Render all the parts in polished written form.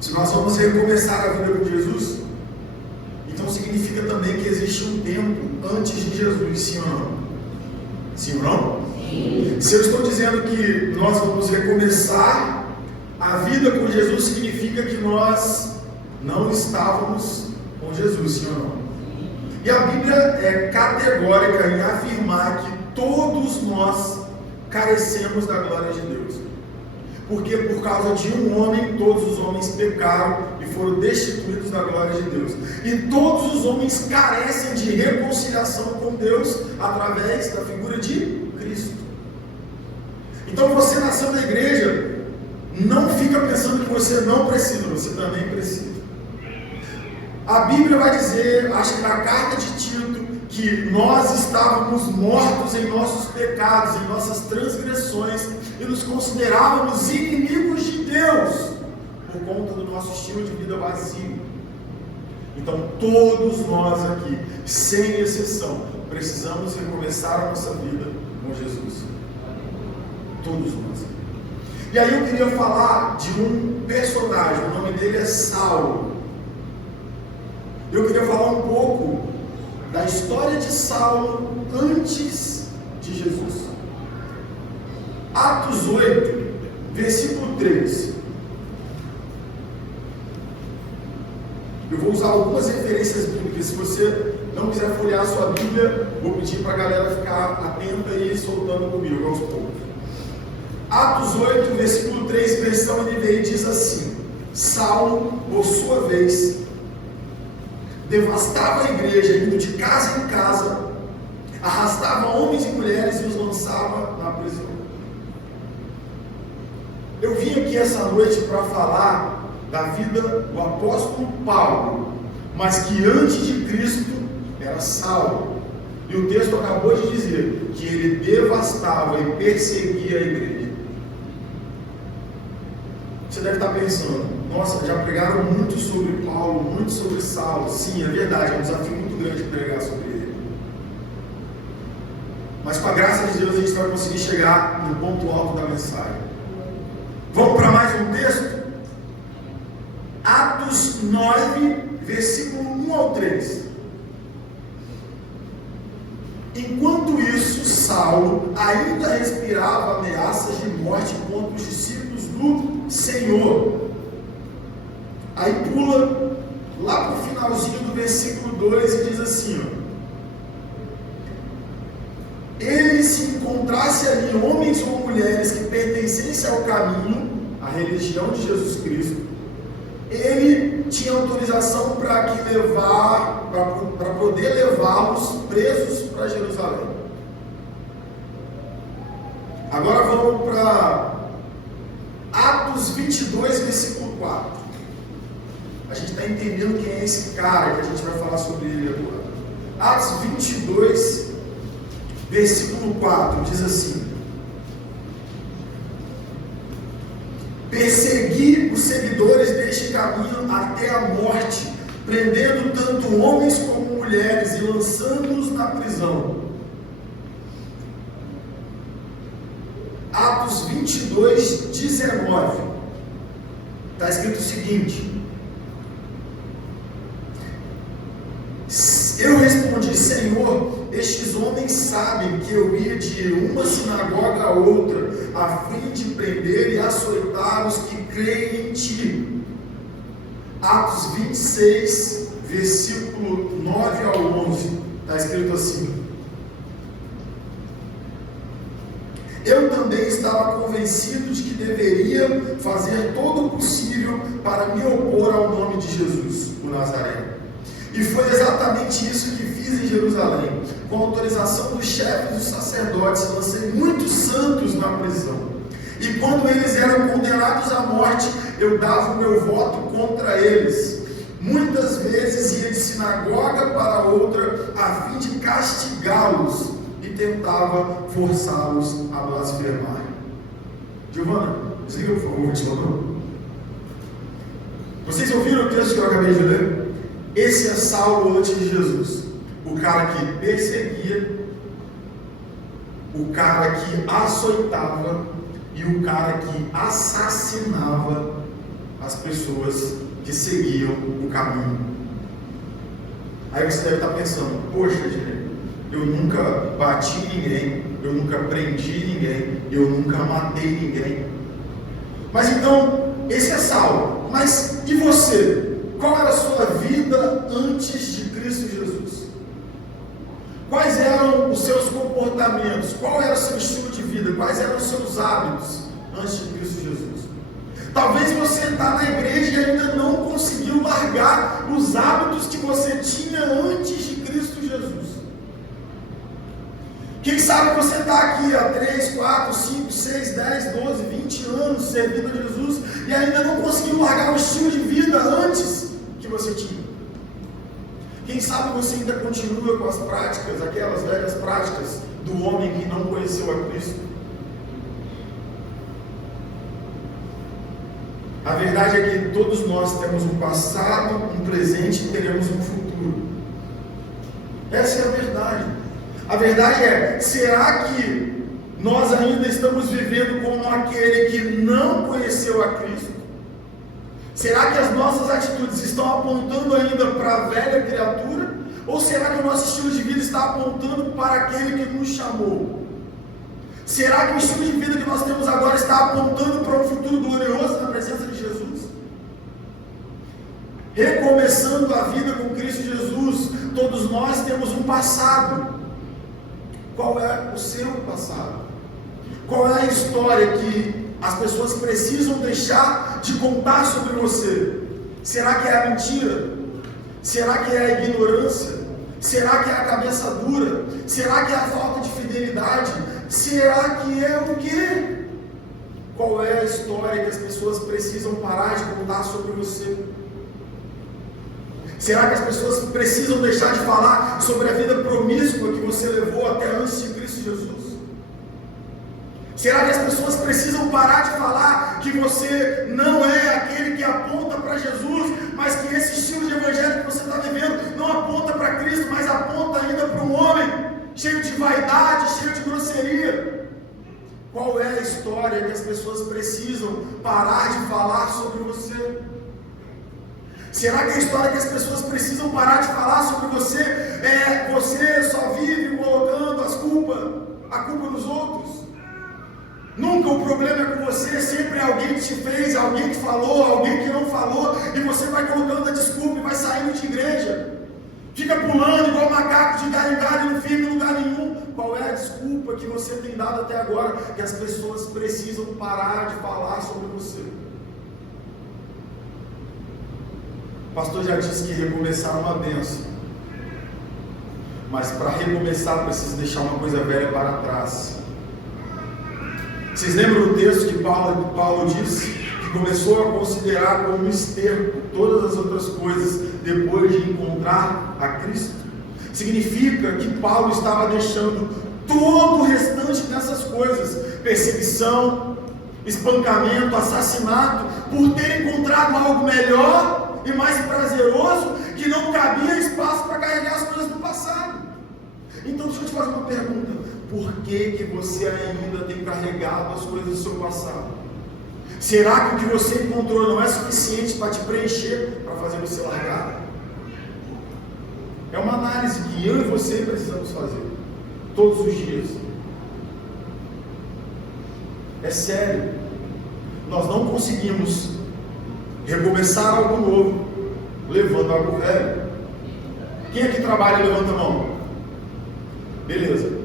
Se nós vamos recomeçar a vida com Jesus, então significa também que existe um tempo antes de Jesus, sim ou não? Sim ou não? Sim. Se eu estou dizendo que nós vamos recomeçar a vida com Jesus, significa que nós não estávamos com Jesus, sim ou não? E a Bíblia é categórica em afirmar que todos nós carecemos da glória de Deus. Porque por causa de um homem, todos os homens pecaram e foram destituídos da glória de Deus. E todos os homens carecem de reconciliação com Deus através da figura de Cristo. Então você nasceu na igreja, não fica pensando que você não precisa, você também precisa. A Bíblia vai dizer, acho que na carta de Tito, que nós estávamos mortos em nossos pecados, em nossas transgressões, e nos considerávamos inimigos de Deus, por conta do nosso estilo de vida vazio. Então todos nós aqui, sem exceção, precisamos recomeçar a nossa vida com Jesus. Todos nós. E aí eu queria falar de um personagem, o nome dele é Saulo. Eu queria falar um pouco da história de Saulo antes de Jesus. Atos 8, versículo 3. Eu vou usar algumas referências bíblicas. Se você não quiser folhear a sua Bíblia, vou pedir para a galera ficar atenta e ir soltando comigo aos poucos. Atos 8, versículo 3, versão NVI, diz assim: Saulo, por sua vez, devastava a igreja, indo de casa em casa, arrastava homens e mulheres e os lançava na prisão. Eu vim aqui essa noite para falar da vida do apóstolo Paulo, mas que antes de Cristo era Saulo. E o texto acabou de dizer que ele devastava e perseguia a igreja. Você deve estar pensando, nossa, já pregaram muito sobre Paulo, muito sobre Saulo. Sim, é verdade, é um desafio muito grande pregar sobre ele. Mas com a graça de Deus a gente vai conseguir chegar no ponto alto da mensagem. Vamos para mais um texto? Atos 9, versículo 1 ao 3. Enquanto isso, Saulo ainda respirava ameaças de morte contra os discípulos do Senhor. Aí pula lá para o finalzinho do versículo 2 e diz assim: ó, ele se encontrasse ali homens ou mulheres que pertencessem ao caminho, à religião de Jesus Cristo, ele tinha autorização para poder levá-los presos para Jerusalém. Agora vamos para Atos 22, versículo 4. A gente está entendendo quem é esse cara que a gente vai falar sobre ele agora. Atos 22, versículo 4 diz assim: persegui os seguidores deste caminho até a morte, prendendo tanto homens como mulheres e lançando-os na prisão. Atos 22, 19. Está escrito o seguinte: eu respondi, Senhor, estes homens sabem que eu ia de uma sinagoga a outra, a fim de prender e açoitar os que creem em Ti. Atos 26, versículo 9 ao 11, está escrito assim: eu também estava convencido de que deveria fazer todo o possível para me opor ao nome de Jesus, o Nazareno. E foi exatamente isso que fiz em Jerusalém. Com a autorização dos chefes dos sacerdotes, lancei muitos santos na prisão. E quando eles eram condenados à morte, eu dava o meu voto contra eles. Muitas vezes ia de sinagoga para outra, a fim de castigá-los, e tentava forçá-los a blasfemar. Giovana, desliga por favor o ventilador. Vocês ouviram o texto que eu acabei de ler? Esse é Saulo antes de Jesus. O cara que perseguia, o cara que açoitava e o cara que assassinava as pessoas que seguiam o caminho. Aí você deve estar pensando: poxa, Diego, eu nunca bati ninguém, eu nunca prendi ninguém, eu nunca matei ninguém. Mas então, esse é Saulo. Mas e você? Qual era a sua vida antes de Cristo Jesus? Quais eram os seus comportamentos? Qual era o seu estilo de vida? Quais eram os seus hábitos antes de Cristo Jesus? Talvez você está na igreja e ainda não conseguiu largar os hábitos que você tinha antes de Cristo Jesus. Quem sabe você está aqui há 3, 4, 5, 6, 10, 12, 20 anos servindo a Jesus e ainda não conseguiu largar o estilo de vida antes que você tinha. Quem sabe você ainda continua com as práticas, aquelas velhas práticas do homem que não conheceu a Cristo. A verdade é que todos nós temos um passado, um presente e teremos um futuro. Essa é a verdade. A verdade é: será que nós ainda estamos vivendo como aquele que não conheceu a Cristo? Será que as nossas atitudes estão apontando ainda para a velha criatura? Ou será que o nosso estilo de vida está apontando para aquele que nos chamou? Será que o estilo de vida que nós temos agora está apontando para um futuro glorioso na presença de Jesus? Recomeçando a vida com Cristo Jesus, todos nós temos um passado. Qual é o seu passado? Qual é a história que as pessoas precisam deixar de contar sobre você? Será que é a mentira? Será que é a ignorância? Será que é a cabeça dura? Será que é a falta de fidelidade? Será que é o quê? Qual é a história que as pessoas precisam parar de contar sobre você? Será que as pessoas precisam deixar de falar sobre a vida promíscua que você levou até antes de Cristo Jesus? Será que as pessoas precisam parar de falar que você não é aquele que aponta para Jesus, mas que esse estilo de evangelho que você está vivendo não aponta para Cristo, mas aponta ainda para um homem cheio de vaidade, cheio de grosseria? Qual é a história que as pessoas precisam parar de falar sobre você? Será que a história que as pessoas precisam parar de falar sobre você é: você só vive colocando a culpa nos outros? Nunca o problema é com você, sempre é alguém que te fez, alguém que falou, alguém que não falou, e você vai colocando a desculpa e vai saindo de igreja. Fica pulando igual macaco de galho em galho e não fica em lugar nenhum. Qual é a desculpa que você tem dado até agora que as pessoas precisam parar de falar sobre você? O pastor já disse que recomeçar é uma bênção, mas para recomeçar precisa deixar uma coisa velha para trás. Vocês lembram do texto que Paulo disse que começou a considerar como esterco todas as outras coisas depois de encontrar a Cristo? Significa que Paulo estava deixando todo o restante dessas coisas: perseguição, espancamento, assassinato, por ter encontrado algo melhor e mais prazeroso, que não cabia espaço para carregar as coisas do passado. Então deixa eu te fazer uma pergunta: por que você ainda tem carregado as coisas do seu passado? Será que o que você encontrou não é suficiente para te preencher, para fazer você largar? É uma análise que eu e você precisamos fazer todos os dias. É sério. Nós não conseguimos recomeçar algo novo levando algo velho. Quem aqui trabalha, levanta a mão. Beleza.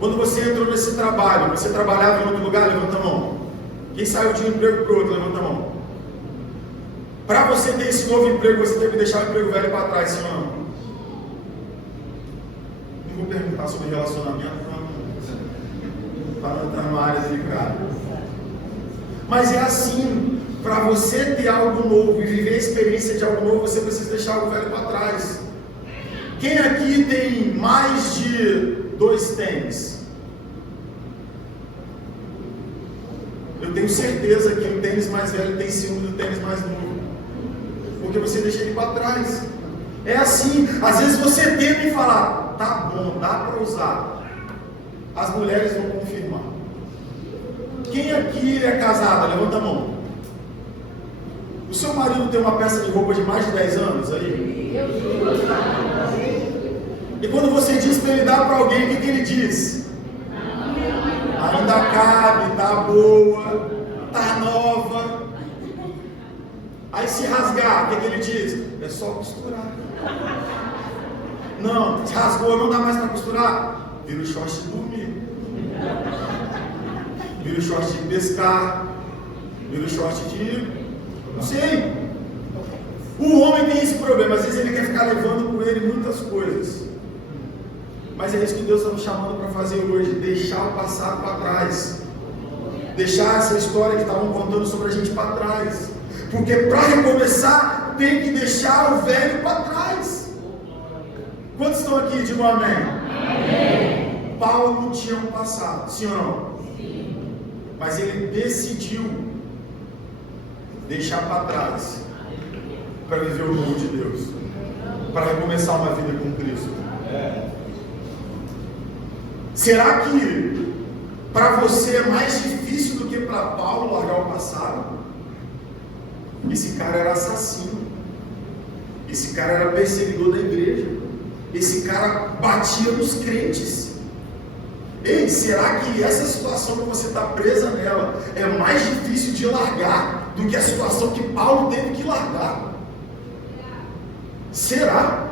Quando você entrou nesse trabalho, você trabalhava em outro lugar, levanta a mão. Quem saiu de um emprego para o outro, levanta a mão. Para você ter esse novo emprego, você teve que deixar o emprego velho para trás, sim ou não? Não vou perguntar sobre relacionamento, para não entrar numa área delicada. Mas é assim: para você ter algo novo e viver a experiência de algo novo, você precisa deixar algo velho para trás. Quem aqui tem mais de 2 tênis? Eu tenho certeza que o tênis mais velho tem ciúme do tênis mais novo, porque você deixa ele para trás. É assim: às vezes você tenta e fala, tá bom, dá para usar. As mulheres vão confirmar. Quem aqui é casada? Levanta a mão. seu marido tem uma peça de roupa de mais de 10 anos aí? E quando você diz para ele dar para alguém, o que ele diz? Ainda cabe, tá boa, tá nova. Aí se rasgar, o que ele diz? É só costurar. Não, se rasgou, não dá mais para costurar. Vira o short de dormir. Vira o short de pescar. Vira o short de... não sei. O homem tem esse problema. Às vezes ele quer ficar levando com ele muitas coisas. Mas é isso que Deus está nos chamando para fazer hoje. Deixar o passado para trás. Deixar essa história que estavam contando sobre a gente para trás. Porque para recomeçar, tem que deixar o velho para trás. Quantos estão aqui? Digam amém. Amém. Paulo não tinha um passado, sim ou não? Sim. Mas ele decidiu deixar para trás para viver o novo de Deus, para recomeçar uma vida com Cristo. Será que para você é mais difícil do que para Paulo largar o passado? Esse cara era assassino, esse cara era perseguidor da igreja, esse cara batia nos crentes. Ei, será que essa situação que você está presa nela é mais difícil de largar do que a situação que Paulo teve que largar? Será?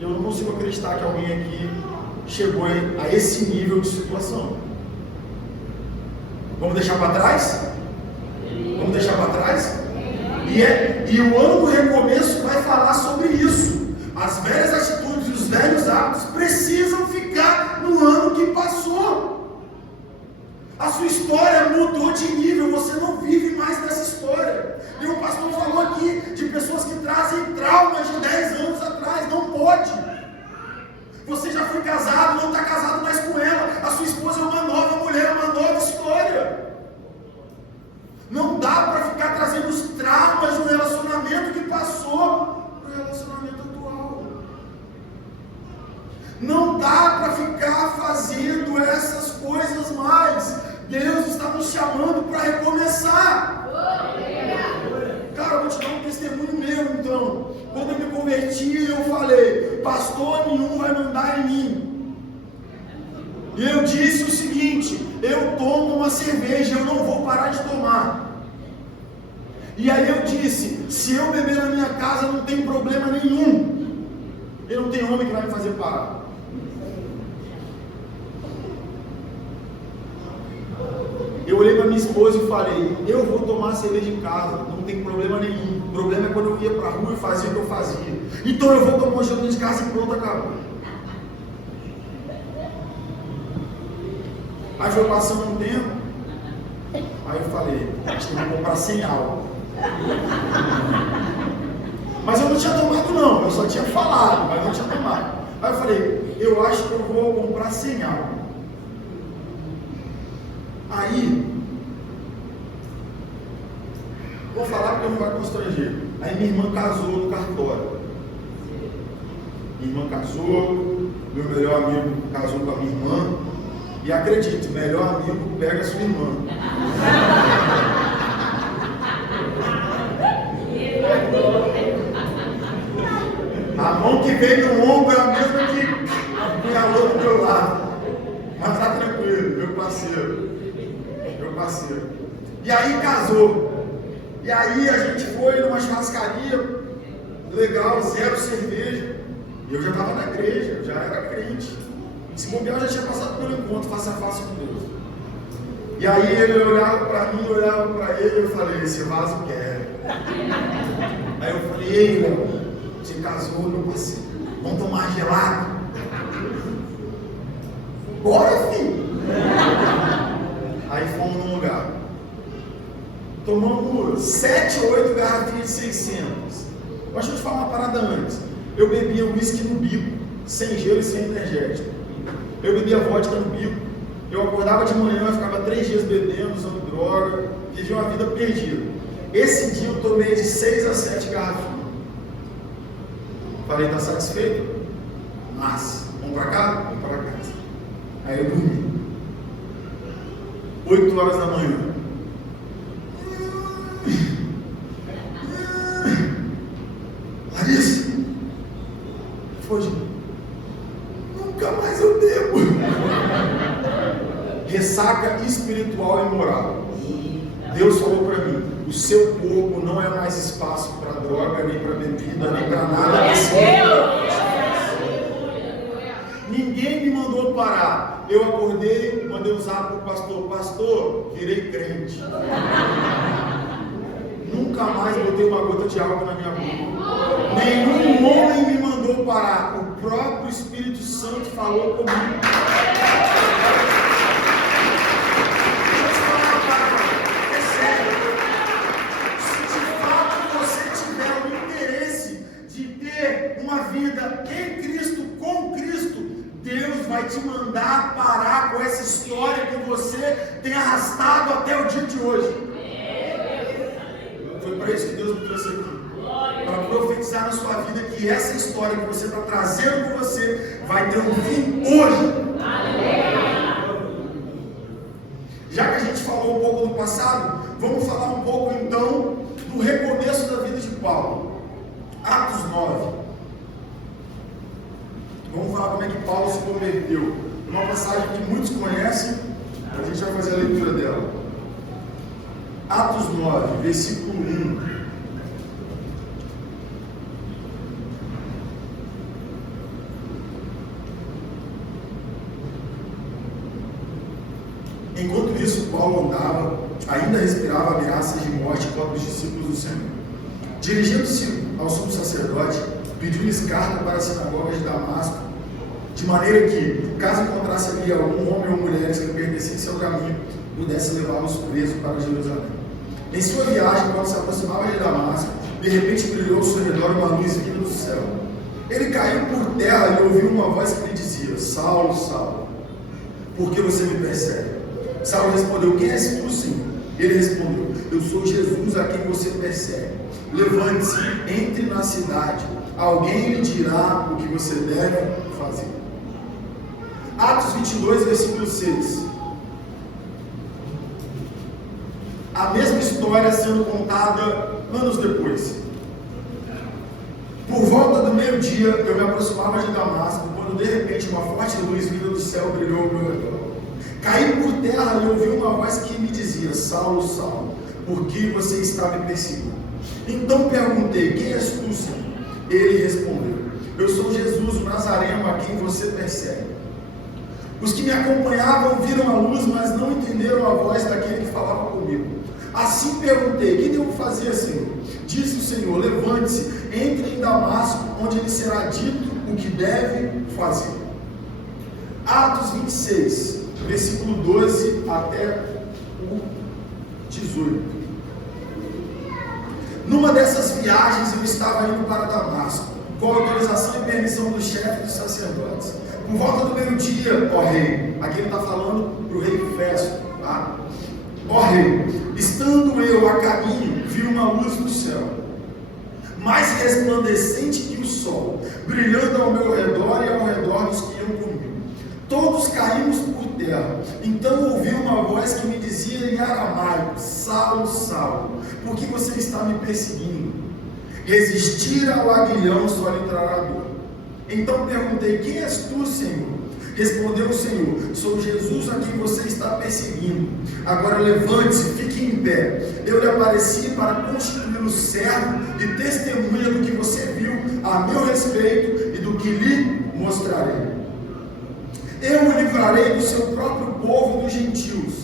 Eu não consigo acreditar que alguém aqui chegou a esse nível de situação. Vamos deixar para trás? Vamos deixar para trás? E o ano do recomeço vai falar sobre isso. As velhas atitudes e os velhos hábitos precisam ficar no ano que passou. A sua história mudou de nível, você não vive mais dessa história. E o pastor falou aqui de pessoas que trazem traumas de 10 anos atrás. Não pode. Você já foi casado, não está casado mais com ela. A sua esposa é uma nova mulher, uma nova história. Não dá para ficar trazendo os traumas de um relacionamento que passou para o relacionamento atual. Não dá para ficar fazendo essas coisas mais. Deus está nos chamando para recomeçar. Cara, eu vou te dar um testemunho meu então. Quando eu me converti, eu falei: pastor nenhum vai mandar em mim. E eu disse o seguinte: eu tomo uma cerveja, eu não vou parar de tomar. E aí eu disse: se eu beber na minha casa não tem problema nenhum. Eu não tenho homem que vai me fazer parar. Eu olhei para minha esposa e falei: eu vou tomar cerveja em casa, não tem problema nenhum. O problema é quando eu ia para a rua e fazia o que eu fazia. Então eu vou tomar um gelado de casa e pronto, acabou. Aí foi passando um tempo, aí eu falei: acho que eu vou comprar sem álcool. Mas eu não tinha tomado não, eu só tinha falado, mas não tinha tomado. Aí eu falei: eu acho que eu vou comprar sem álcool. Aí, vou falar porque não vai constranger. Aí minha irmã casou no cartório. Minha irmã casou, meu melhor amigo casou com a minha irmã. E acredite, o melhor amigo pega a sua irmã. A mão que vem no ombro é a mesma que apunhalou do meu lado. Mas tá tranquilo, meu parceiro. E aí casou. E aí a gente foi numa churrascaria legal, 0 cerveja. E eu já estava na igreja, eu já era crente. Se bobear, eu já tinha passado pelo encontro face a face com Deus. E aí ele olhava para mim, eu olhava para ele e eu falei: esse vaso quer. Aí eu falei: ei, Léo, você casou, meu parceiro, vamos tomar gelado? Bora, filho! Aí fomos num lugar. Tomamos 7 ou 8 garrafinhas de 600. Mas deixa eu te falar uma parada antes. Eu bebia uísque no bico, sem gelo e sem energético. Eu bebia vodka no bico. Eu acordava de manhã, eu ficava 3 dias bebendo, usando droga. Vivia uma vida perdida. Esse dia eu tomei de 6 a 7 garrafinhas. Falei: tá satisfeito? Massa. Vamos pra cá? Vamos pra casa. Aí eu dormi. 8 horas da manhã. Hoje, nunca mais eu bebo. Ressaca espiritual e moral. Deus falou para mim: o seu corpo não é mais espaço para droga, nem para bebida, nem para nada assim. Ninguém me mandou parar. Eu acordei, mandei um zap para o pastor: pastor, virei crente. Nunca mais botei uma gota de álcool na minha boca. Nenhum homem me mandou parar. O próprio Espírito Santo falou comigo. Uma vida em Cristo, com Cristo, Deus vai te mandar parar com essa história que você tem arrastado até o dia de hoje. Foi para isso que Deus me trouxe aqui, para profetizar na sua vida que essa história que você está trazendo com você vai ter um fim hoje. Já que a gente falou um pouco do passado, vamos falar um pouco então do recomeço da vida de Paulo. Atos 9. Vamos falar como é que Paulo se converteu. Uma passagem que muitos conhecem, a gente vai fazer a leitura dela. Atos 9, versículo 1. Enquanto isso, Paulo andava, ainda respirava ameaças de morte contra os discípulos do Senhor. Dirigindo-se ao sumo sacerdote, pediu-lhes carta para as sinagogas de Damasco, de maneira que, caso encontrasse ali algum homem ou mulheres que pertencessem ao caminho, pudesse levá-los presos para Jerusalém. Em sua viagem, quando se aproximava de Damasco, de repente brilhou ao seu redor uma luz vinda do céu. Ele caiu por terra e ouviu uma voz que lhe dizia: Saulo, Saulo, por que você me persegue? Saulo respondeu: quem és tu, Senhor? Ele respondeu: eu sou Jesus a quem você persegue. Levante-se, entre na cidade, alguém lhe dirá o que você deve fazer. Atos 22, versículo 6. A mesma história sendo contada anos depois. Por volta do meio-dia, eu me aproximava de Damasco, quando de repente uma forte luz vinda do céu brilhou ao meu redor. Caí por terra e ouvi uma voz que me dizia: Saulo, Saulo, por que você está me perseguindo? Então perguntei: quem és tu, Senhor? Ele respondeu: eu sou Jesus, o Nazareno, a quem você persegue. Os que me acompanhavam viram a luz, mas não entenderam a voz daquele que falava comigo. Assim perguntei: que devo fazer, Senhor? Disse o Senhor: levante-se, entre em Damasco, onde lhe será dito o que deve fazer. Atos 26, versículo 12 até o 18. Numa dessas viagens eu estava indo para Damasco, com autorização e permissão do chefe dos sacerdotes. Por volta do meio-dia, ó rei, aqui ele está falando para o rei Festo, tá? Ó rei, estando eu a caminho, vi uma luz no céu, mais resplandecente que o sol, brilhando ao meu redor e ao redor dos que iam comigo. Todos caímos por terra. Então ouvi uma voz que me dizia em aramaico: Saulo, Saulo, por que você está me perseguindo? Resistir ao aguilhão só lhe trará dor. Então perguntei: quem és tu, Senhor? Respondeu o Senhor: sou Jesus a quem você está perseguindo. Agora levante-se, fique em pé. Eu lhe apareci para constituí-lo servo e testemunha do que você viu a meu respeito e do que lhe mostrarei. Eu o livrarei do seu próprio povo e dos gentios,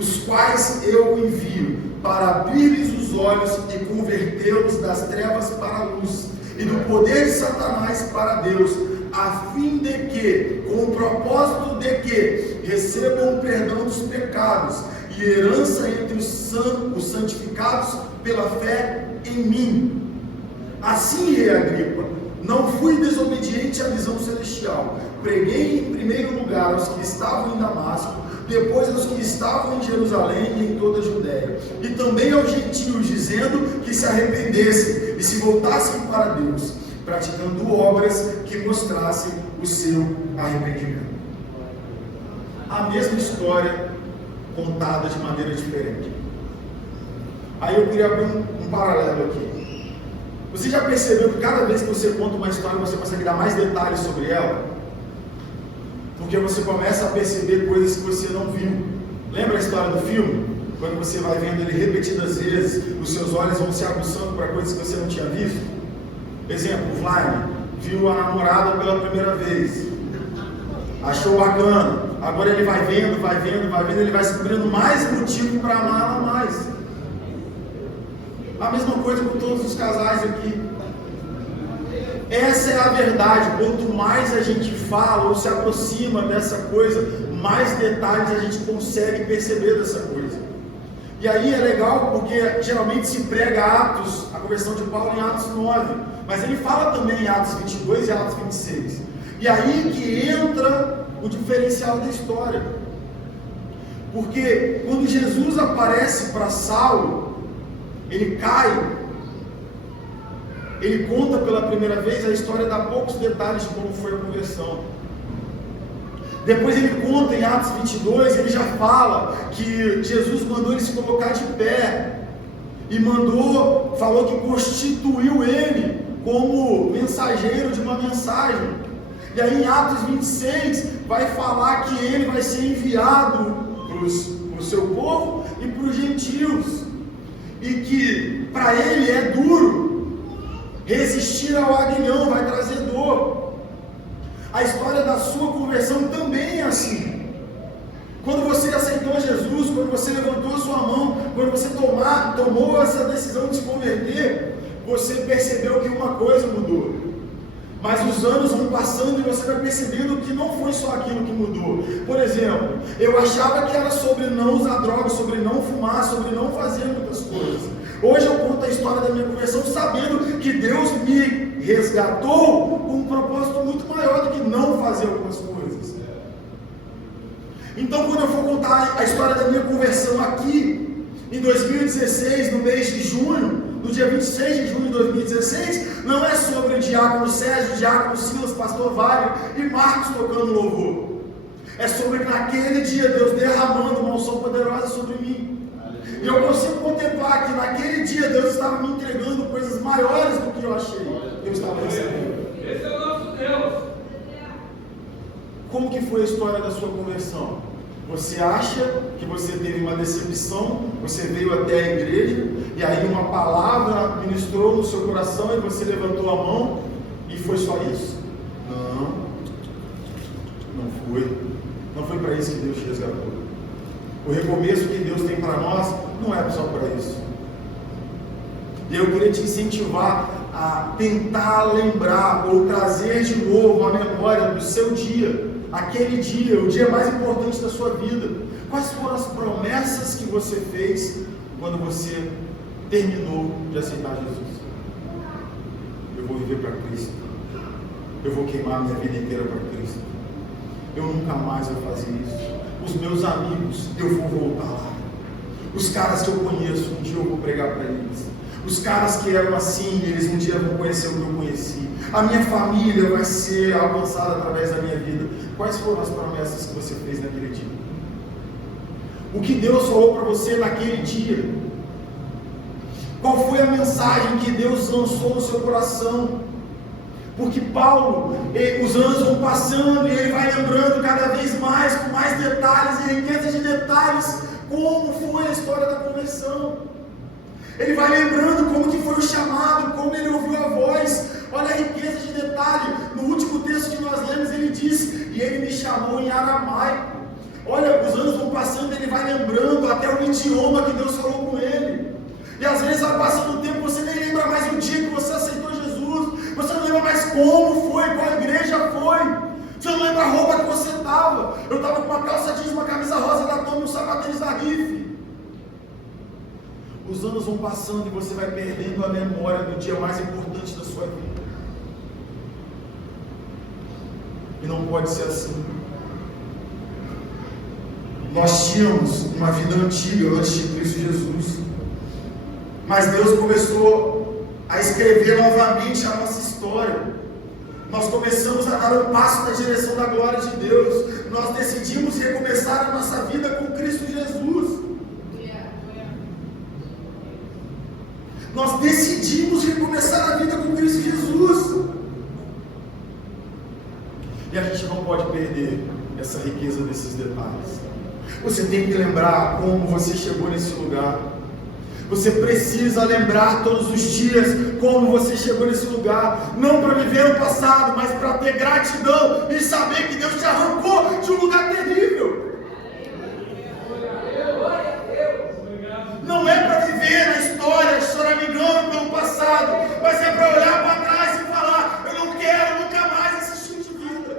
os quais eu o envio, para abrir-lhes os olhos e convertê-los das trevas para a luz, e do poder de Satanás para Deus, a fim de que, com o propósito de que, recebam o perdão dos pecados e herança entre os santificados pela fé em mim. Assim, rei Agripa, não fui desobediente à visão celestial. Preguei em primeiro lugar aos que estavam em Damasco, depois aos que estavam em Jerusalém e em toda a Judéia, e também aos gentios, dizendo que se arrependessem e se voltassem para Deus, praticando obras que mostrassem o seu arrependimento. A mesma história contada de maneira diferente. Aí eu queria abrir um paralelo aqui. Você já percebeu que cada vez que você conta uma história, você consegue dar mais detalhes sobre ela? Porque você começa a perceber coisas que você não viu. Lembra a história do filme? Quando você vai vendo ele repetidas vezes, os seus olhos vão se aguçando para coisas que você não tinha visto. Exemplo, o Flávio viu a namorada pela primeira vez. Achou bacana. Agora ele vai vendo, ele vai descobrindo mais motivo para amá-la mais. A mesma coisa com todos os casais aqui. Essa é a verdade. Quanto mais a gente fala ou se aproxima dessa coisa, mais detalhes a gente consegue perceber dessa coisa. E aí é legal porque geralmente se prega Atos, a conversão de Paulo em Atos 9, mas ele fala também em Atos 22 e Atos 26. E aí que entra o diferencial da história. Porque quando Jesus aparece para Saulo, ele cai, ele conta pela primeira vez, a história dá poucos detalhes de como foi a conversão. Depois ele conta em Atos 22, ele já fala que Jesus mandou ele se colocar de pé e falou que constituiu ele como mensageiro de uma mensagem. E aí em Atos 26 vai falar que ele vai ser enviado para o seu povo e para os gentios, e que para ele é duro resistir ao aguilhão, vai trazer dor. A história da sua conversão também é assim. Quando você aceitou Jesus, quando você levantou a sua mão, quando você tomou essa decisão de se converter, você percebeu que uma coisa mudou. Mas os anos vão passando e você vai percebendo que não foi só aquilo que mudou. Por exemplo, eu achava que era sobre não usar drogas, sobre não fumar, sobre não fazer muitas coisas. Hoje eu conto a história da minha conversão sabendo que Deus me resgatou com um propósito muito maior do que não fazer algumas coisas. Então, quando eu for contar a história da minha conversão aqui, em 2016, no mês de junho, no dia 26 de junho de 2016, não é sobre o diácono Sérgio, o diácono Silas, pastor Wagner e Marcos tocando louvor. É sobre naquele dia Deus derramando uma unção poderosa sobre mim. E eu consigo contemplar que naquele dia Deus estava me entregando coisas maiores do que eu achei que eu estava recebendo. Esse é o nosso Deus. Como que foi a história da sua conversão? Você acha que você teve uma decepção, você veio até a igreja, e aí uma palavra ministrou no seu coração e você levantou a mão e foi só isso? Não foi. Não foi para isso que Deus te resgatou. O recomeço que Deus tem para nós não é só para isso. E eu queria te incentivar a tentar lembrar ou trazer de novo a memória do seu dia, aquele dia, o dia mais importante da sua vida. Quais foram as promessas que você fez quando você terminou de aceitar Jesus? Eu vou viver para Cristo. Eu vou queimar minha vida inteira para Cristo. Eu nunca mais vou fazer isso. Os meus amigos, eu vou voltar lá. Os caras que eu conheço, um dia eu vou pregar para eles. Os caras que eram assim, eles um dia vão conhecer o que eu conheci. A minha família vai ser alcançada através da minha vida. Quais foram as promessas que você fez naquele dia? O que Deus falou para você naquele dia? Qual foi a mensagem que Deus lançou no seu coração? Porque Paulo, os anos vão passando e ele vai lembrando cada vez mais, com mais detalhes e riqueza de detalhes, como foi a história da conversão. Ele vai lembrando como que foi o chamado, como ele ouviu a voz. Olha a riqueza de detalhe. No último texto que nós lemos, ele disse: e ele me chamou em aramaico. Olha, os anos vão passando, ele vai lembrando até o idioma que Deus falou com ele. E às vezes vai passando o tempo, você nem lembra mais o dia que você aceitou Jesus. Você não lembra mais como foi, qual igreja foi. Você não lembra a roupa que você estava. Eu estava com uma calça jeans, uma camisa rosa da Tommy e um sapatênis da Riff. Os anos vão passando e você vai perdendo a memória do dia mais importante da sua vida. E não pode ser assim. Nós tínhamos uma vida antiga antes de Cristo Jesus. Mas Deus começou a escrever novamente a nossa história. Nós começamos a dar um passo na direção da glória de Deus. Nós decidimos recomeçar a nossa vida com Cristo Jesus. Nós decidimos recomeçar a vida com Cristo Jesus. E a gente não pode perder essa riqueza desses detalhes. Você tem que lembrar como você chegou nesse lugar. Você precisa lembrar todos os dias como você chegou nesse lugar. Não para viver o passado, mas para ter gratidão e saber que Deus te arrancou de um lugar terrível. Não é para viver na história, choramingando pelo passado, mas é para olhar para trás e falar: eu não quero nunca mais esse estilo de vida.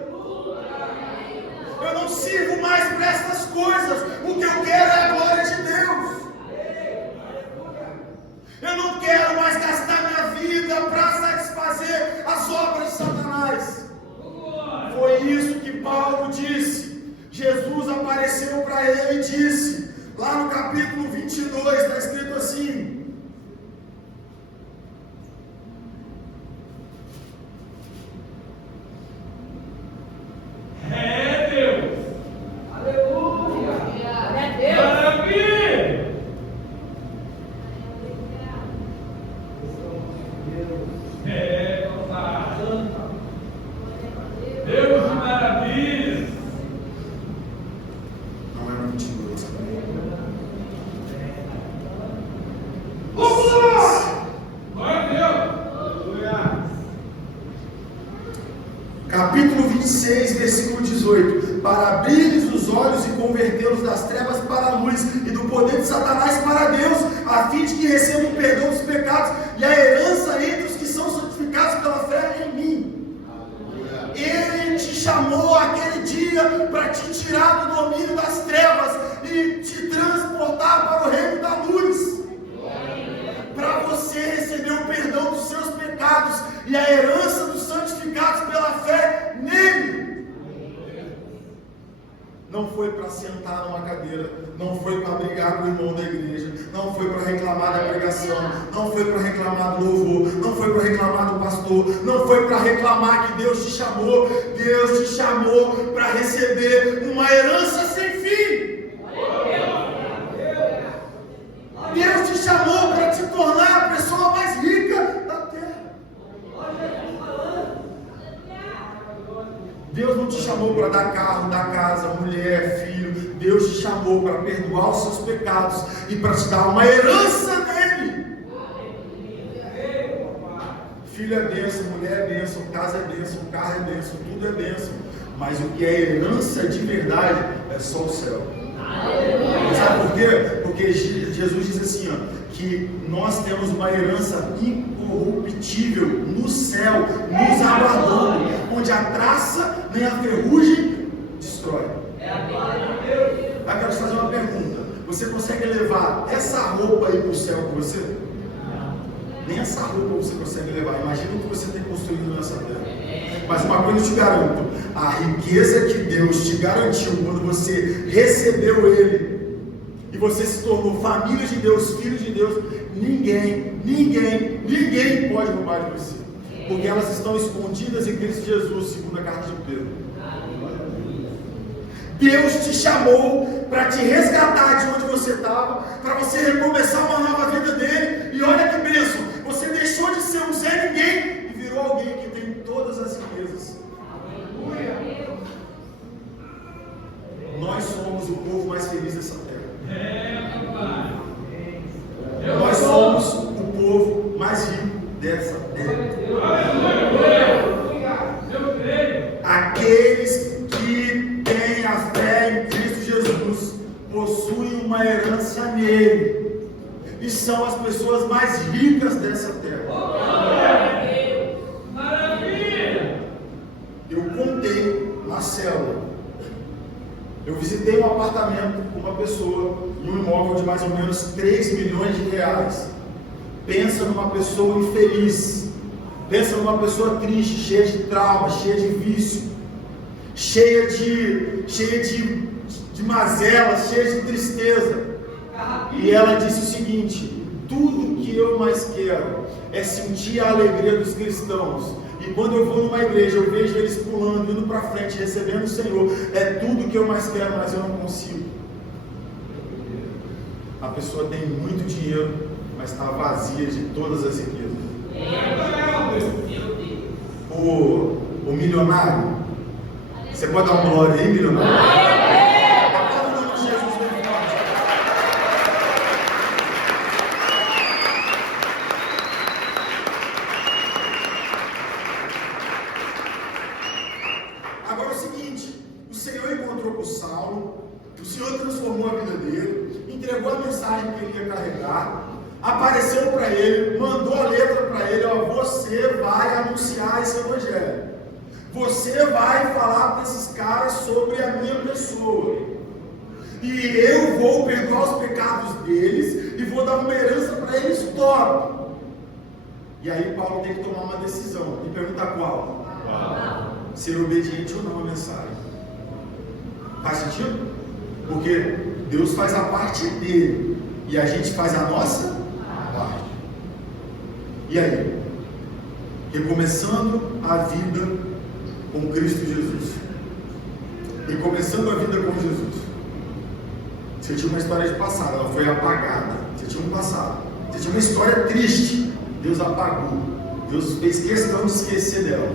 Eu não sirvo mais para essas coisas. O que eu quero é a glória de Deus. Eu não quero mais gastar minha vida para satisfazer as obras de Satanás. Foi isso que Paulo disse. Jesus apareceu para ele e disse, lá no capítulo 22, está escrito assim: capítulo 26, versículo 18: para abrir-lhes os olhos e convertê-los das trevas para a luz e do poder de Satanás para Deus, a fim de que recebam o perdão dos pecados e a herança entre os que são santificados pela fé em mim. Ele te chamou aquele dia para te tirar do domínio das trevas e te transportar para o reino da luz, para você receber o perdão dos seus pecados e a herança dos santificados pela fé nele. Não foi para sentar numa cadeira, não foi para brigar com o irmão da igreja, não foi para reclamar da pregação, não foi para reclamar do louvor, não foi para reclamar do pastor, não foi para reclamar que Deus te chamou. Deus te chamou para receber uma herança sem fim. Deus te chamou para te tornar a pessoa mais rica da terra. Deus não te chamou para dar carro, dar casa, mulher, filho. Deus te chamou para perdoar os seus pecados e para te dar uma herança nele. Filho é bênção, mulher é bênção, casa é bênção, carro é bênção, tudo é bênção. Mas o que é herança de verdade é só o céu. Sabe por quê? Porque Jesus diz assim, ó, que nós temos uma herança incorruptível no céu, nos aguardando, onde a traça nem a ferrugem destrói. Agora quero te fazer uma pergunta: você consegue levar essa roupa aí para o céu com você? Nem essa roupa você consegue levar. Imagina o que você tem construído nessa terra. Mas uma coisa eu te garanto: a riqueza que Deus te garantiu quando você recebeu Ele e você se tornou família de Deus, filho de Deus, ninguém pode roubar de você, porque elas estão escondidas em Cristo Jesus, segundo a carta de Pedro. Deus te chamou para te resgatar de onde você estava, para você recomeçar uma nova vida dele. E olha que bênção, você deixou de ser um Zé Ninguém e virou alguém que tem todas as riquezas. Nós somos o povo mais feliz dessa terra. Nós somos o povo mais rico dessa terra. Aqueles que têm a fé em Cristo Jesus possuem uma herança nele e são as pessoas mais ricas dessa terra. Eu contei na célula. Eu visitei um apartamento com uma pessoa em um imóvel de mais ou menos 3 milhões de reais. Pensa numa pessoa infeliz, pensa numa pessoa triste, cheia de trauma, cheia de vício, cheia de mazelas, cheia de tristeza. E ela disse o seguinte: tudo que eu mais quero é sentir a alegria dos cristãos. E quando eu vou numa igreja, eu vejo eles pulando, indo para frente, recebendo o Senhor. É tudo que eu mais quero, mas eu não consigo. A pessoa tem muito dinheiro, mas está vazia de todas as riquezas. O milionário, você pode dar um glória aí, milionário? Agora é o seguinte, o Senhor encontrou com Saulo, o Senhor transformou a vida dele, entregou a mensagem que ele ia carregar, apareceu para ele, mandou a letra para ele, ó, você vai anunciar esse evangelho, você vai falar para esses caras sobre a minha pessoa, e eu vou perdoar os pecados deles, e vou dar uma herança para eles top. E aí Paulo tem que tomar uma decisão, e pergunta qual? Ser obediente ou não à mensagem. Faz sentido? Porque Deus faz a parte dele, e a gente faz a nossa parte. E aí? Recomeçando a vida com Cristo Jesus. Recomeçando a vida com Jesus. Você tinha uma história de passado, ela foi apagada. Você tinha um passado. Você tinha uma história triste. Deus apagou. Deus fez questão de esquecer dela.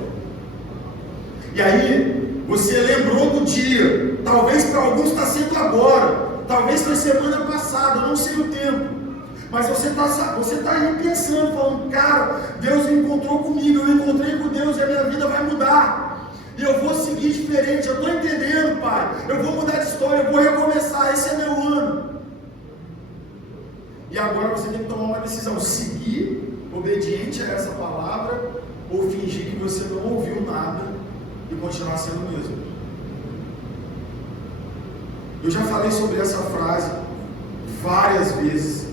E aí, você lembrou do dia. Talvez para alguns está sendo agora. Talvez foi semana passada, eu não sei o tempo. Mas você está aí pensando, falando, cara, Deus me encontrou comigo, eu encontrei com Deus e a minha vida vai mudar. E eu vou seguir diferente, eu estou entendendo, Pai. Eu vou mudar de história, eu vou recomeçar, esse é meu ano. E agora você tem que tomar uma decisão, seguir obediente a essa palavra ou fingir que você não ouviu nada e continuar sendo o mesmo. Eu já falei sobre essa frase várias vezes,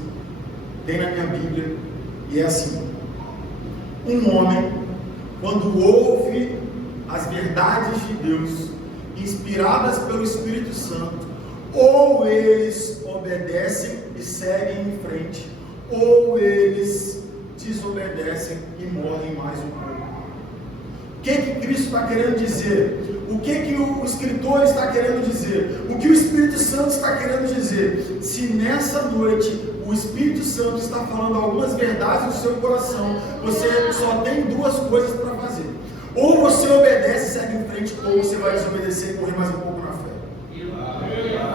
tem na minha Bíblia, e é assim: um homem, quando ouve as verdades de Deus, inspiradas pelo Espírito Santo, ou eles obedecem e seguem em frente, ou eles desobedecem e morrem mais um pouco. O que Cristo está querendo dizer? O que o escritor está querendo dizer? O que o Espírito Santo está querendo dizer? Se nessa noite o Espírito Santo está falando algumas verdades no seu coração, você só tem duas coisas para fazer: ou você obedece e segue em frente, ou você vai desobedecer e correr mais um pouco na fé.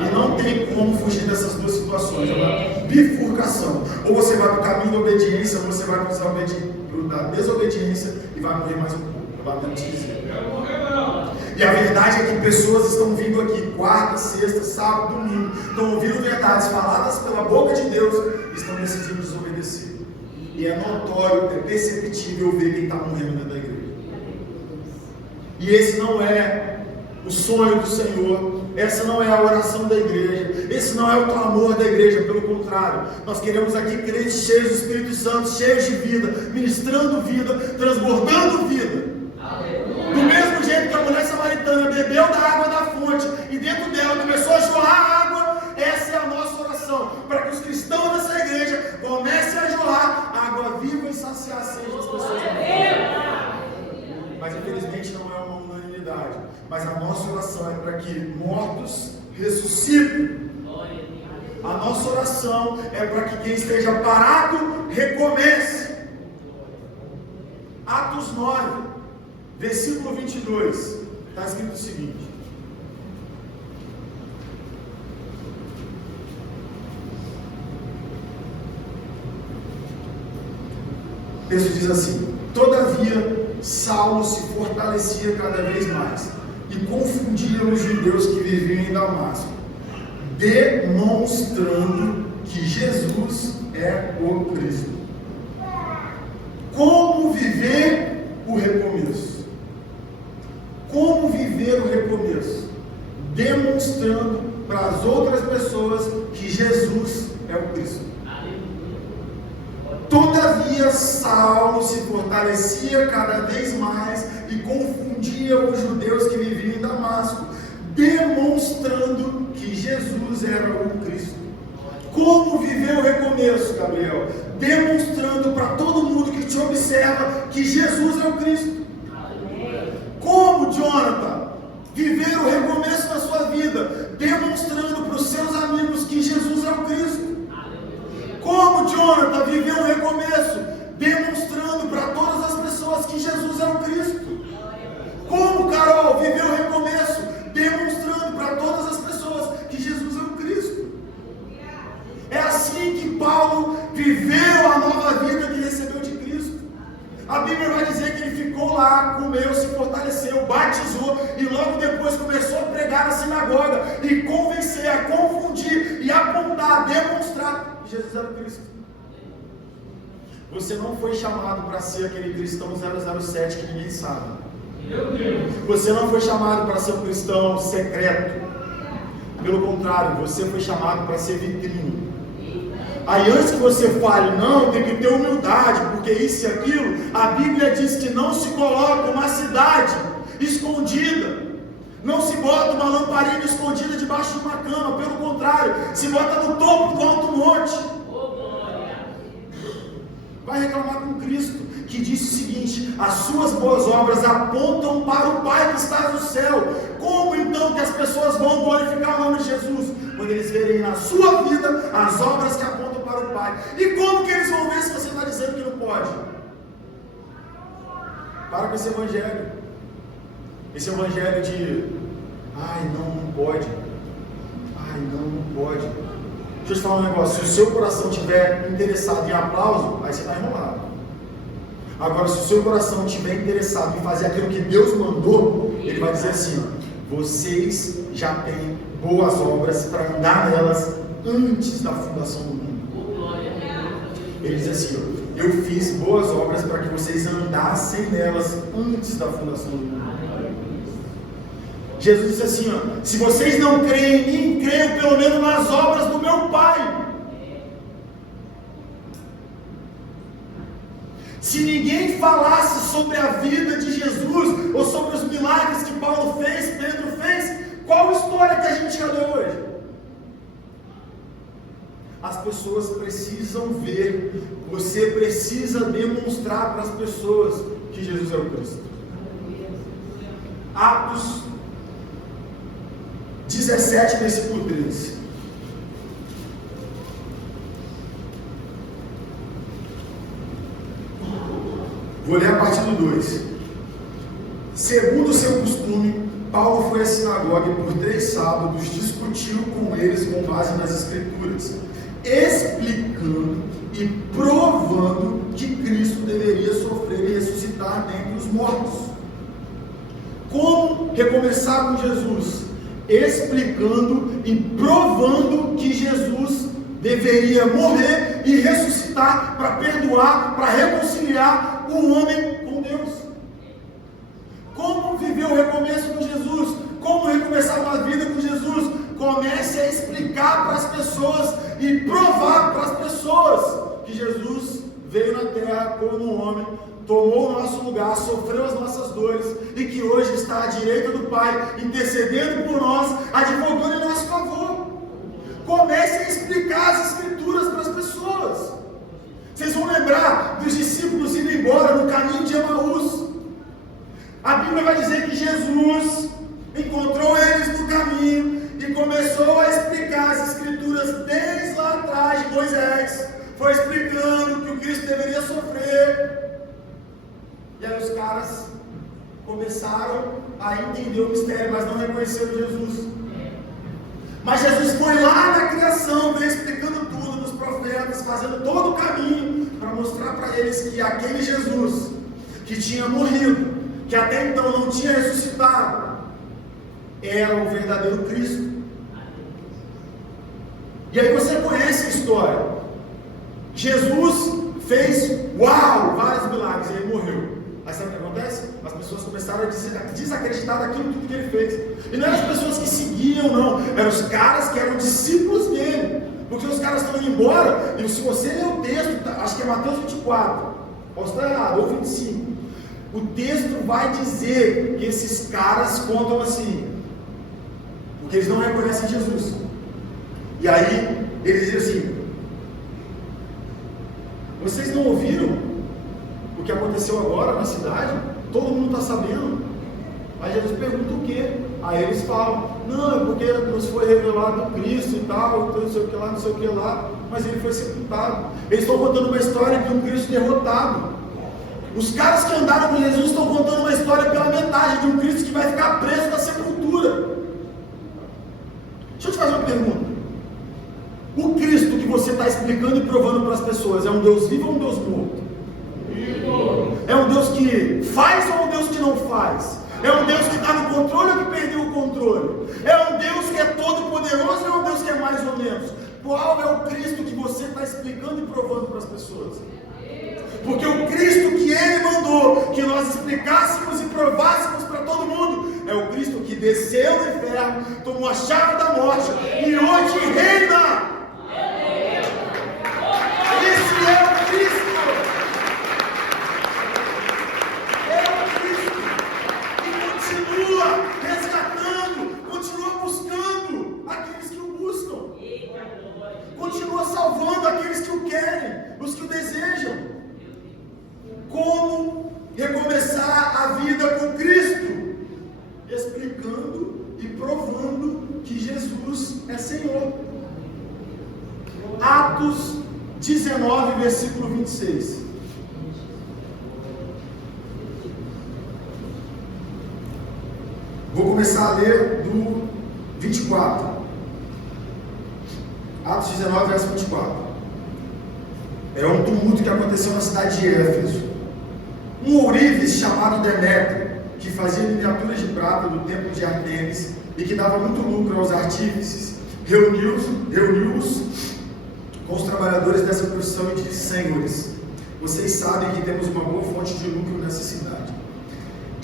E não tem como fugir dessas duas situações, é uma bifurcação. Ou você vai para o caminho da obediência, ou você vai para o da desobediência e vai morrer mais um pouco. E a verdade é que pessoas estão vindo aqui quarta, sexta, sábado, domingo, estão ouvindo verdades faladas pela boca de Deus e estão decidindo desobedecer. E é notório, é perceptível ver quem está morrendo dentro da igreja. E esse não é o sonho do Senhor, essa não é a oração da igreja, esse não é o clamor da igreja, pelo contrário, nós queremos aqui crentes cheios do Espírito Santo, cheios de vida, ministrando vida, transbordando vida. Do mesmo jeito que a mulher samaritana bebeu da água da fonte e dentro dela começou a jorrar água, essa é a nossa oração, para que os cristãos dessa igreja comecem a jorrar água viva e saciar a sede das pessoas. Mas infelizmente não é uma unanimidade, mas a nossa oração é para que mortos ressuscitem. A nossa oração é para que quem esteja parado recomece. Atos 9, versículo 22, está escrito o seguinte: o texto diz assim: todavia Saulo se fortalecia cada vez mais e confundia os judeus que viviam em Damasco, demonstrando que Jesus é o Cristo. Como viver o recomeço? Como viver o recomeço? Demonstrando para as outras pessoas que Jesus é o Cristo. Todavia Saulo se fortalecia cada vez mais e confundia os judeus que viviam em Damasco, demonstrando que Jesus era o Cristo. Como viver o recomeço, Gabriel? Demonstrando para todo mundo que te observa que Jesus é o Cristo. Como, Jonathan, viver o recomeço na sua vida? Demonstrando para os seus amigos que Jesus é o Cristo. Como, Jonathan, viver Bíblia vai dizer que ele ficou lá, comeu, se fortaleceu, batizou e logo depois começou a pregar na sinagoga e convencer, a confundir e apontar, a demonstrar que Jesus era o Cristo. Você não foi chamado para ser aquele cristão 007 que ninguém sabe. Você não foi chamado para ser um cristão secreto. Pelo contrário, você foi chamado para ser vitrine. Aí antes que você fale, não, tem que ter humildade, porque isso e aquilo, a Bíblia diz que não se coloca uma cidade escondida, não se bota uma lamparina escondida debaixo de uma cama, pelo contrário, se bota no topo do alto monte. Vai reclamar com Cristo, que disse o seguinte: as suas boas obras apontam para o Pai que está no céu. Como então que as pessoas vão glorificar o nome de Jesus? Quando eles verem na sua vida as obras que apontam para o Pai. E como que eles vão ver se você está dizendo que não pode? Para com esse evangelho. Esse evangelho de ai, não pode. Ai, não pode. Deixa eu te falar um negócio. Se o seu coração estiver interessado em aplauso, aí você está enrolado. Agora, se o seu coração estiver interessado em fazer aquilo que Deus mandou, Ele vai dizer assim: vocês já têm boas obras para andar nelas antes da fundação do mundo. Ele diz assim: eu fiz boas obras para que vocês andassem nelas antes da fundação do mundo. Jesus disse assim: se vocês não creem em mim, creiam pelo menos nas obras do meu Pai. Se ninguém falasse sobre a vida de Jesus, ou sobre os milagres que Paulo fez, Pedro fez, qual história que a gente já leu hoje? As pessoas precisam ver, você precisa demonstrar para as pessoas que Jesus é o Cristo. Atos 17, versículo 13. Vou ler a partir do 2. Segundo o seu costume, Paulo foi à sinagoga e por 3 sábados discutiu com eles com base nas Escrituras, explicando e provando que Cristo deveria sofrer e ressuscitar dentre os mortos. Como recomeçar com Jesus? Explicando e provando que Jesus deveria morrer e ressuscitar para perdoar, para reconciliar o homem com Deus. Como viver o recomeço com Jesus? Como recomeçar uma vida com Jesus? Comece a explicar para as pessoas e provar para as pessoas que Jesus veio na terra como um homem, tomou o nosso lugar, sofreu as nossas dores e que hoje está à direita do Pai, intercedendo por nós, advogando em nosso favor. Comece a explicar as Escrituras para as pessoas. Vocês vão lembrar dos discípulos indo embora no caminho de Emaús. A Bíblia vai dizer que Jesus encontrou eles no caminho e começou a explicar as Escrituras desde lá atrás de Moisés. Foi explicando que o Cristo deveria sofrer. E aí os caras começaram a entender o mistério, mas não reconheceram Jesus. Mas Jesus foi lá na criação, veio explicando tudo nos profetas, fazendo todo o caminho para mostrar para eles que aquele Jesus que tinha morrido, que até então não tinha ressuscitado, era o verdadeiro Cristo. E aí você conhece a história. Jesus fez, vários milagres, e ele morreu. Aí sabe o que acontece? As pessoas começaram a desacreditar daquilo tudo que ele fez. E não eram as pessoas que seguiam, não. Eram os caras que eram discípulos dele. Porque os caras estão indo embora, e se você ler o texto, acho que é Mateus 24, posso estar errado, ou 25. O texto vai dizer que esses caras contam assim, porque eles não reconhecem Jesus. E aí, eles dizem assim: vocês não ouviram o que aconteceu agora na cidade? Todo mundo está sabendo. Aí Jesus pergunta o quê? Aí eles falam: não, é porque nos foi revelado o Cristo e tal, então não sei o que lá, não sei o que lá, mas ele foi sepultado. Eles estão contando uma história de um Cristo derrotado. Os caras que andaram com Jesus estão contando uma história pela metade de um Cristo que vai ficar preso na sepultura. Deixa eu te fazer uma pergunta. O Cristo que você está explicando e provando para as pessoas é um Deus vivo ou um Deus morto? É um Deus que faz ou um Deus que não faz? É um Deus que está no controle ou que perdeu o controle? É um Deus que é todo poderoso ou é um Deus que é mais ou menos? Qual é o Cristo que você está explicando e provando para as pessoas? Porque o Cristo que Ele mandou que nós explicássemos e provássemos para todo mundo é o Cristo que desceu do inferno, tomou a chave da morte e hoje reina. Esse é o Cristo. É o Cristo que continua resgatando, continua buscando aqueles que o buscam, continua salvando aqueles que o querem, os que o desejam. Como recomeçar a vida com Cristo? Explicando e provando que Jesus é Senhor. Atos 19, versículo 26. Vou começar a ler do 24. Atos 19, verso 24. É um tumulto que aconteceu na cidade de Éfeso. Um ourives chamado Demétrio, que fazia miniaturas de prata do templo de Artemis e que dava muito lucro aos artífices, reuniu-os com os trabalhadores dessa profissão e disse: Senhores, vocês sabem que temos uma boa fonte de lucro nessa cidade.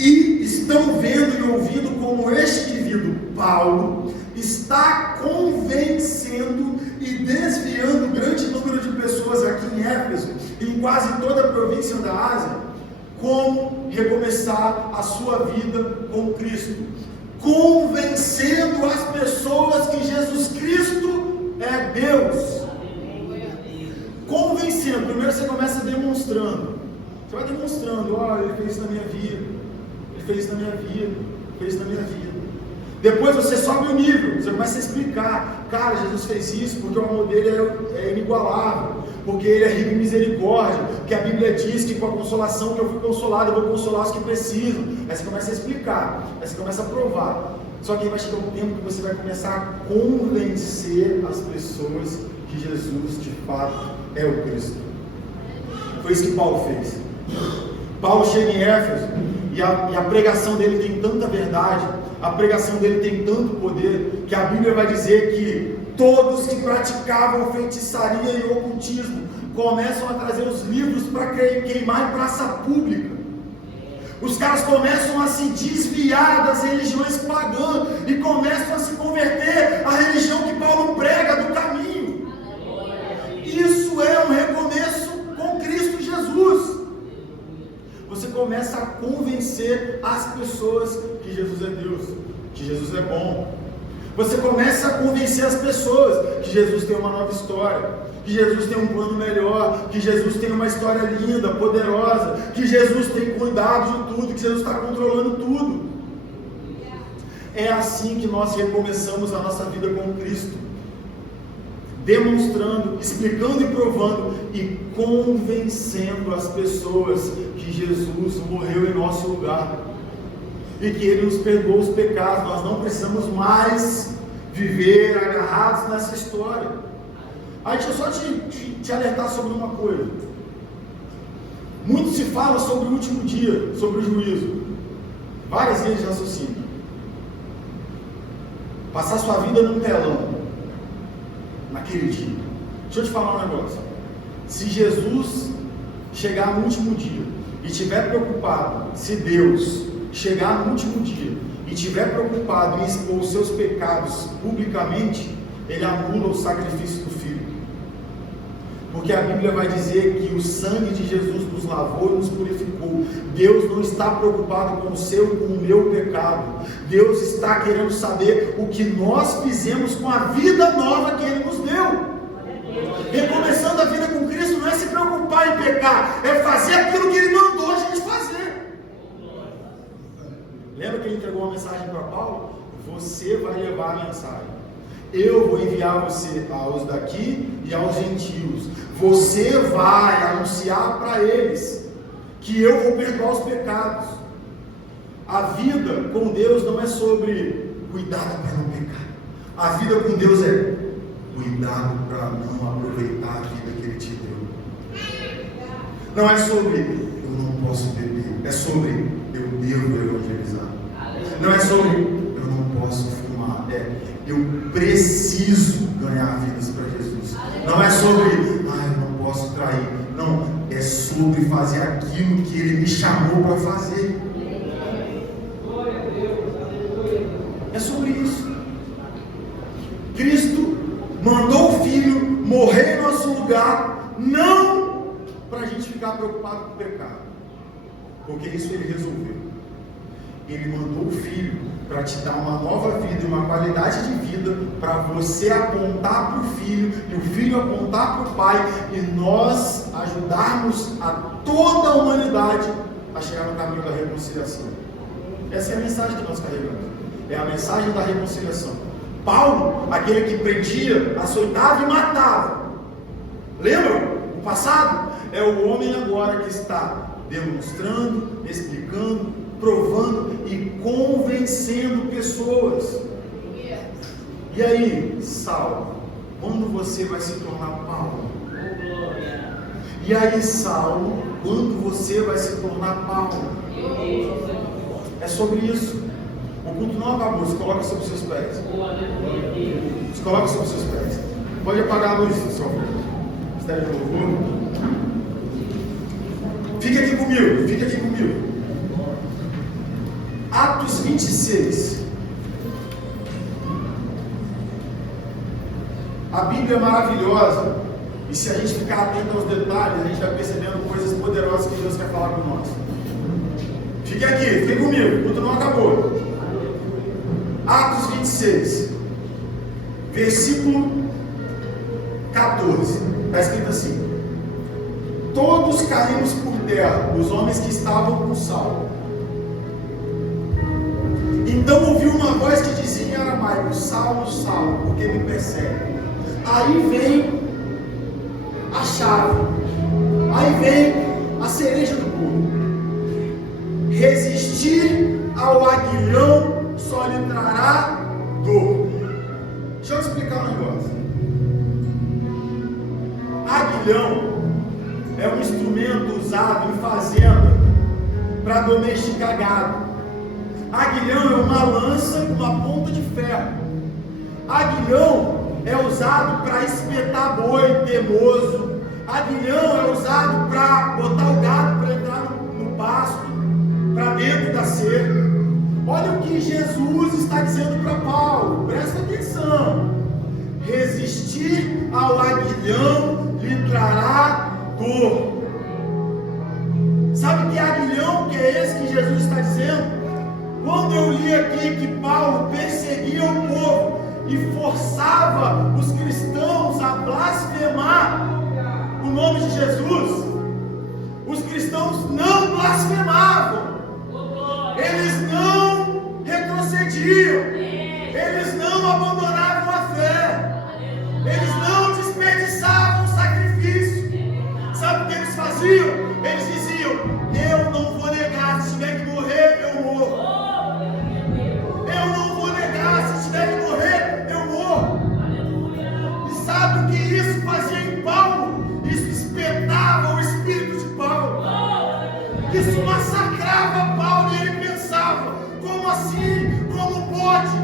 E estão vendo e ouvindo como este indivíduo, Paulo, está convencendo e desviando grande número de pessoas aqui em Éfeso e em quase toda a província da Ásia, como recomeçar a sua vida com Cristo, convencendo as pessoas que Jesus Cristo é Deus. Convencendo, primeiro você começa demonstrando, você vai demonstrando: olha, ele fez isso na minha vida, ele fez isso na minha vida, ele fez isso na minha vida. Depois você sobe o nível, você começa a explicar: cara, Jesus fez isso porque o amor dele é inigualável, porque ele é rico em misericórdia, porque a Bíblia diz que com a consolação que eu fui consolado, eu vou consolar os que precisam. Aí você começa a explicar, aí você começa a provar. Só que aí vai chegar um tempo que você vai começar a convencer as pessoas que Jesus de fato é o Cristo. Foi isso que Paulo fez. Paulo chega em Éfeso e a pregação dele tem tanta verdade, a pregação dele tem tanto poder, que a Bíblia vai dizer que todos que praticavam feitiçaria e ocultismo começam a trazer os livros para queimar em praça pública. Os caras começam a se desviar das religiões pagãs e começam a se converter à religião que Paulo prega, do caminho. Isso é um recomeço com Cristo Jesus. Você começa a convencer as pessoas que Jesus é Deus, que Jesus é bom. Você começa a convencer as pessoas que Jesus tem uma nova história, que Jesus tem um plano melhor, que Jesus tem uma história linda, poderosa, que Jesus tem cuidado de tudo, que Jesus está controlando tudo. É assim que nós recomeçamos a nossa vida com Cristo, demonstrando, explicando e provando e convencendo as pessoas que Jesus morreu em nosso lugar e que Ele nos perdoou os pecados. Nós não precisamos mais viver agarrados nessa história. Aí deixa eu só te alertar sobre uma coisa. Muito se fala sobre o último dia, sobre o juízo, várias vezes de raciocínio. Passar sua vida num telão naquele dia. Deixa eu te falar um negócio. Se Jesus chegar no último dia e estiver preocupado, se Deus chegar no último dia e estiver preocupado em expor os seus pecados publicamente, Ele anula o sacrifício do Filho. Porque a Bíblia vai dizer que o sangue de Jesus nos lavou e nos purificou. Deus não está preocupado com o seu e com o meu pecado. Deus está querendo saber o que nós fizemos com a vida nova que Ele nos deu. Recomeçando a vida com Cristo não é se preocupar em pecar, é fazer aquilo que Ele mandou a gente fazer. Lembra que Ele entregou uma mensagem para Paulo? Você vai levar a mensagem. Eu vou enviar você aos daqui e aos gentios. Você vai anunciar para eles que eu vou perdoar os pecados. A vida com Deus não é sobre cuidado para não pecar. A vida com Deus é cuidado para não aproveitar a vida que Ele te deu. Não é sobre eu não posso beber. É sobre eu devo evangelizar. Não é sobre eu não posso fumar. É eu preciso ganhar vidas para Jesus. Não é sobre eu não posso trair. Não, é sobre fazer aquilo que Ele me chamou para fazer. É sobre isso. Cristo mandou o Filho morrer em nosso lugar, não para a gente ficar preocupado com o pecado, porque isso Ele resolveu. Ele mandou o Filho para te dar uma nova vida, uma qualidade de vida, para você apontar para o Filho, e o Filho apontar para o Pai, e nós ajudarmos a toda a humanidade a chegar no caminho da reconciliação. Essa é a mensagem que nós carregamos, é a mensagem da reconciliação. Paulo, aquele que prendia, açoitava e matava, lembra? O passado é o homem agora que está demonstrando, explicando, provando e convencendo pessoas. E aí, Saulo, quando você vai se tornar Paulo? E aí, Saulo, quando você vai se tornar Paulo? É sobre isso. O culto não acabou, se coloca sobre os seus pés. Se coloca sobre os seus pés. Pode apagar a luz, seu mistério de louvor. Fique aqui comigo, fique aqui comigo. Atos 26. A Bíblia é maravilhosa. E se a gente ficar atento aos detalhes, a gente vai percebendo coisas poderosas que Deus quer falar com nós. Fique aqui, fique comigo, o culto não acabou. Atos 26, versículo 14, está escrito assim: todos caímos por terra, os homens que estavam com Saulo. Então ouviu uma voz que dizia em aramaico: Saulo, Saulo, por que me persegue? Aí vem a chave, aí vem a cereja do bolo. Resistir ao aguilhão só lhe trará dor. Deixa eu explicar um negócio. Aguilhão é um instrumento usado em fazenda para domesticar gado. Aguilhão é uma lança com uma ponta de ferro. Aguilhão é usado para espetar boi temoso. Aguilhão é usado para botar o gado para entrar no pasto, para dentro da cerca. Olha o que Jesus está dizendo para Paulo, presta atenção. Resistir ao aguilhão lhe trará dor. Sabe que aguilhão que é esse que Jesus está dizendo? Quando eu li aqui que Paulo perseguia o povo e forçava os cristãos a blasfemar o nome de Jesus, os cristãos não blasfemavam. Eles não retrocediam, eles não abandonavam a fé, eles não desperdiçavam o sacrifício. Sabe o que eles faziam? Eles diziam: eu não vou negar, se tiver que morrer, eu morro. Eu não vou negar, se tiver que morrer, eu morro. E sabe o que isso fazia em Paulo? Isso espetava o espírito de Paulo, isso massacrava Paulo, e ele pensava: como assim? Como pode?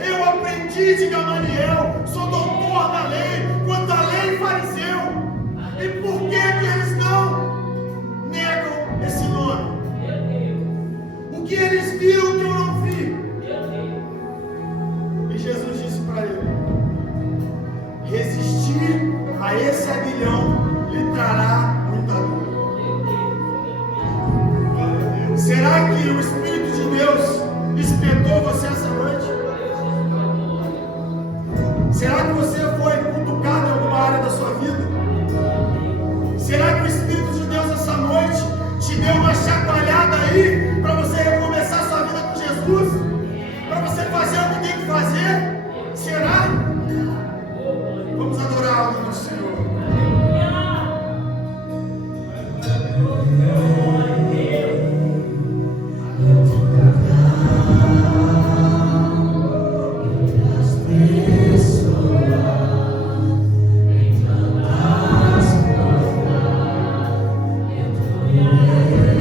Eu aprendi de Gamaliel, sou doutor da lei, quanto à lei fariseu. E por que eles não negam esse nome? O que eles viram que eu não vi? E Jesus disse para ele: resistir a esse aguilhão lhe trará muita dor. Será que o Espírito de Deus espetou você essa noite? Será que você foi cutucado em alguma área da sua vida? Será que o Espírito de Deus essa noite te deu uma chacoalhada aí para você recomeçar sua vida com Jesus? Para você fazer o que tem que fazer? Será? Vamos adorar o nome do Senhor. Yeah.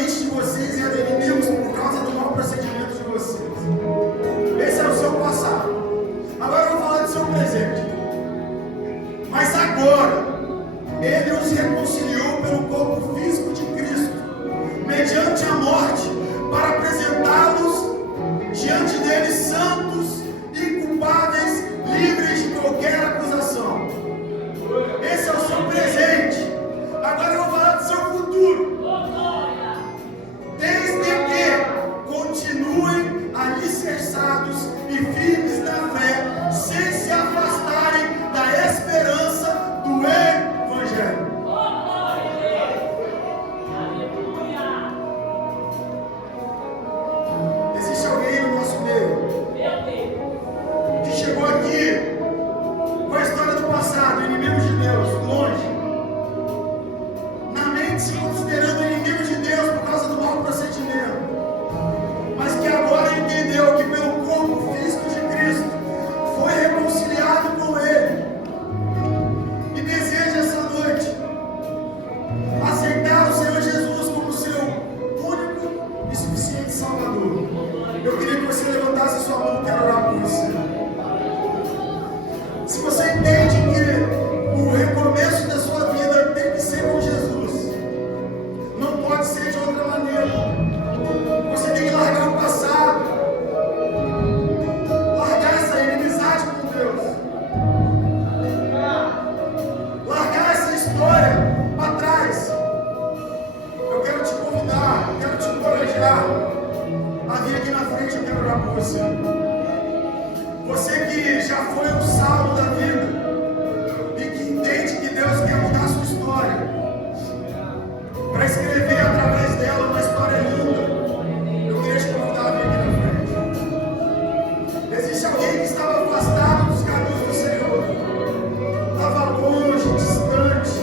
mente de vocês e a de inimigos por causa do mau procedimento de vocês. Esse é o seu passado. Agora eu vou falar do seu presente. Mas agora, Ele os reconciliou pelo corpo físico de Cristo, mediante a morte, para apresentá-los diante dele santos, inculpáveis, livres de qualquer acusação. Esse é o seu presente. Agora eu vou falar do seu futuro. Desde que continuem alicerçados e firmes na fé, sem se afastarem da esperança do Evangelho. Existe alguém no nosso meio que chegou aqui com a história do passado, inimigos de Deus, longe, na mente se considerando inimigos de Deus por causa do mau procedimento, mas que agora entendeu que pelo corpo físico de Cristo foi reconciliado com Ele e deseja essa noite aceitar o Senhor Jesus como seu único e suficiente Salvador. Eu queria que você levantasse sua mão, quero orar por você. Se você entende que o recomeço da sua vida tem que ser com Jesus, não pode ser de outra maneira. Você tem que largar o passado, largar essa inimizade com Deus, largar essa história para trás. Eu quero te convidar, eu quero te encorajar a vir aqui na frente. Eu quero orar por você. Você que já foi um salvo da vida e que entende que Deus quer mudar a sua história, para escrever através dela uma história linda, eu queria te convidar a vir aqui na frente. Existe alguém que estava afastado dos caminhos do Senhor, estava longe, distante,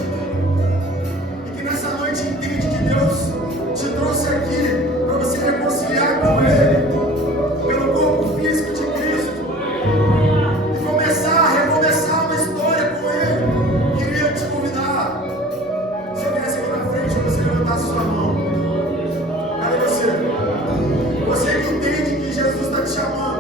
e que nessa noite entende que Deus te trouxe aqui para você reconciliar com Ele pelo corpo físico de Cristo e recomeçar uma história com Ele. Queria te convidar, se você viesse aqui na frente, você levantasse sua mão. Cadê você? Você que entende que Jesus está te chamando